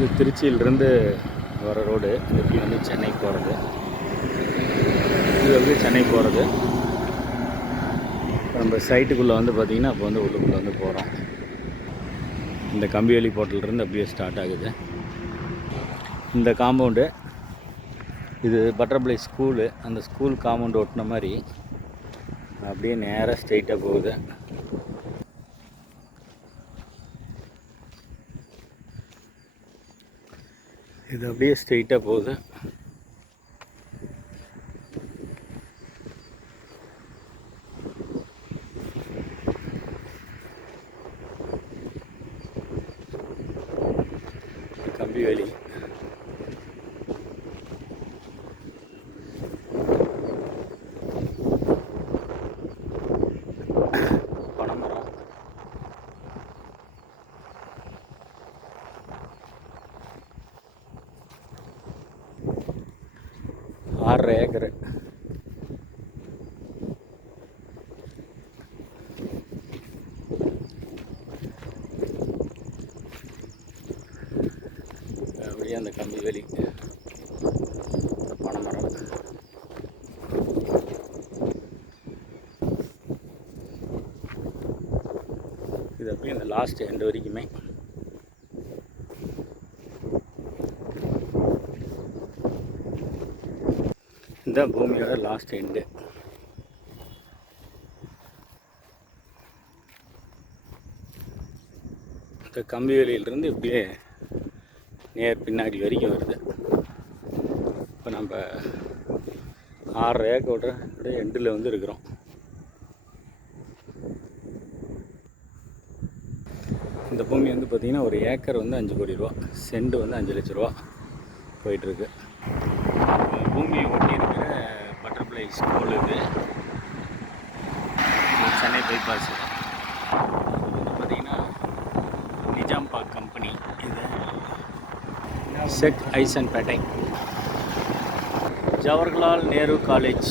இது திருச்சியிலிருந்து வர ரோடு. இது எப்படி வந்து சென்னை போகிறது. இது வந்து சென்னை போகிறது. நம்ம சைட்டுக்குள்ளே வந்து பார்த்திங்கன்னா அப்போ வந்து உள்ளுக்குள்ளே வந்து போகிறோம். இந்த கம்பிவேலி போர்ட்டல்லேருந்து அப்படியே ஸ்டார்ட் ஆகுது. இந்த காம்பவுண்டு இது பட்டர்ஃப்ளை ஸ்கூலு. அந்த ஸ்கூல் காம்பவுண்டு ஒட்டின மாதிரி அப்படியே நேராக ஸ்ட்ரெயிட்டாக போகுது. இது அப்படியே ஸ்ட்ரெயிட்டாக போகுது. கம்பிவேலி பனைமரம். 6.5 ஏக்கரு. அப்படியே அந்த கம்பிவேலி பனைமரம். இது அப்படியே இந்த லாஸ்ட் எண்டு வரைக்குமே. இந்த பூமியோட லாஸ்ட் எண்டு. இந்த கம்பிவேலியிலிருந்து இப்படியே நேர் பின்னாடி வரைக்கும் வருது. இப்போ நம்ம 6 ஏக்கரோட எண்டில் வந்து இருக்கிறோம். இந்த பூமி வந்து பார்த்திங்கன்னா ஒரு ஏக்கர் வந்து 5 கோடி ரூபா, சென்ட் வந்து 5 லட்ச ரூபா போயிட்டுருக்கு. பூமியை ஒட்டி இருக்கிற பட்டர்ஃப்ளை ஸ்கூல் இது சென்னை பைபாஸ். இது வந்து பார்த்திங்கன்னா நிஜாம் பாக் கம்பெனி. இது செட் ஐசன்பேட்டை. ஜவஹர்லால் நேரு காலேஜ்.